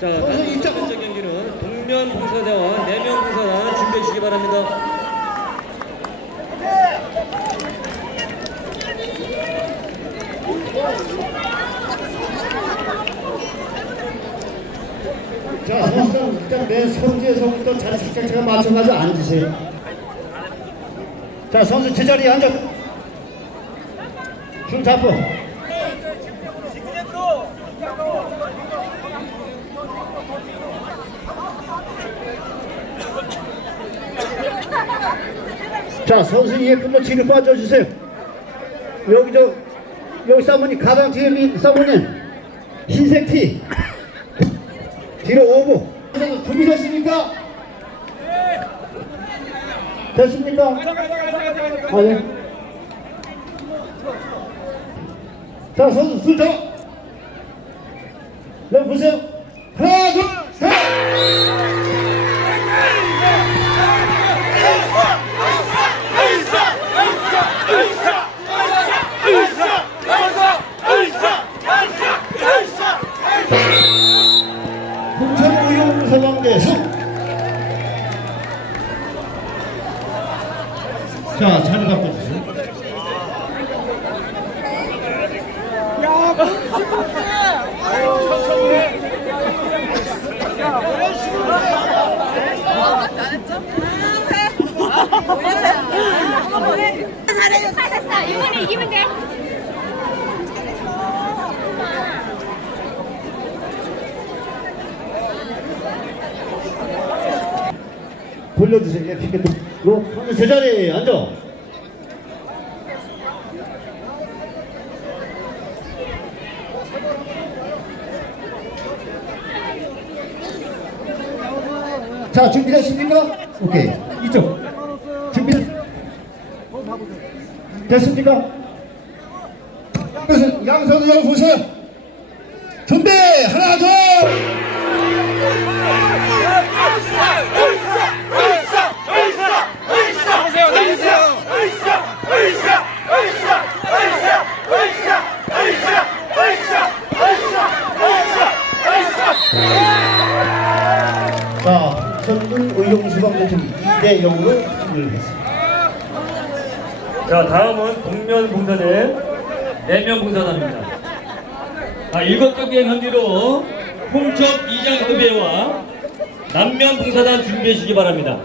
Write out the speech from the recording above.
자, 입장 번째 경기는 동면 봉사대와 내면 봉사단 준비해 주시기 바랍니다. 자, 선수들 일단 맨 선두에서부터 자리 착착착 맞춰가지고 앉으세요. 자, 선수 제자리에 앉아. 줄 잡고. 자, 선수 끝로 뒤로 빠져주세요. 여기 저, 여기 사모님, 가방 뒤에 미- 사모님, 흰색 티. 뒤로 오고 준비됐습니까? 됐습니까? 아, 예. 자, 선수 술죠? 여기 보세요. 자, 자리 바꿔주세요. 잘했어. 이번에 이기면 돼 돌려주세요. 예, 피켓으로. 선수 제자리에 앉아. 자, 준비됐습니까? 오케이. 이쪽. 준비. 됐습니까? 양선수 여기 보세요. 준비! 하나, 둘! 자, 선군 의용수방 대팀 2대 0으로 승리를 했습니다. 자, 다음은 동면 봉사대, 내면 봉사단입니다. 아, 일곱 경기의 경기로 홍첩 이장급여와 남면 봉사단 준비해 주시기 바랍니다.